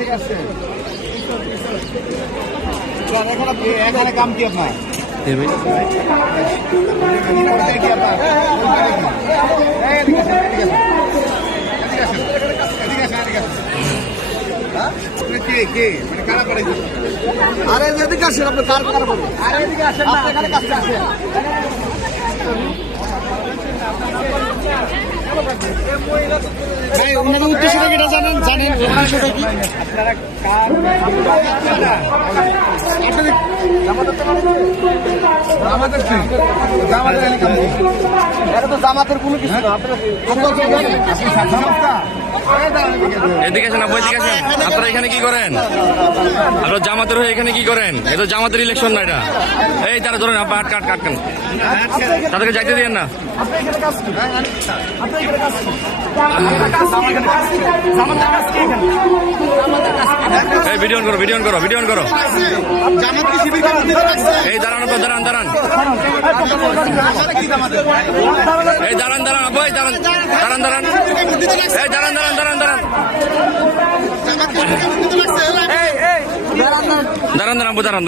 ঠিক আছে। এখানে কাম কি আপনার? আপনি আরে এদিকে আসেন আপনি কার কার বলুন আরে এদিকে আসেন না এখানে কাছে আসেন। ভাই ওনাদের উদ্দেশ্যটা কি জানেন জানেন উদ্দেশ্যটা কি আপনারা কার আপনাদের জামাতের কি? জামাতের এটা তো জামাতের কোনো কিছু না। আপনারা এদিকে আসেন আপু এদিকে আসেন। আপনারা এখানে কি করেন? আপনারা জামাতের হয়ে এখানে কি করেন? এটা জামাতের ইলেকশন না এটা। এই তারা ধরেন আপা আটকা আটকা আটকান তাদেরকে যাইতে দিয়েন না। এই ভিডিও করো ভিডিও করো ভিডিও করো। এই দাঁড়ান আপা দাঁড়ান। দাঁড়ান। এই দাঁড়ান দাঁড়ান এই দাঁড়ান। দাঁড়ান দাঁড়ান। এই দাঁড়ান দাঁড়ান দাঁড়ান দাঁড়ান। দাঁড়ান দাঁড়ান দাঁড়ান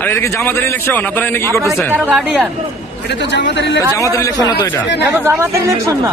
আর এটা কি জামাতের ইলেকশন আপনারা এনে কি করতেছেন? কারও গার্ডিয়ান এটা তো এটা জামাতের ইলেকশন না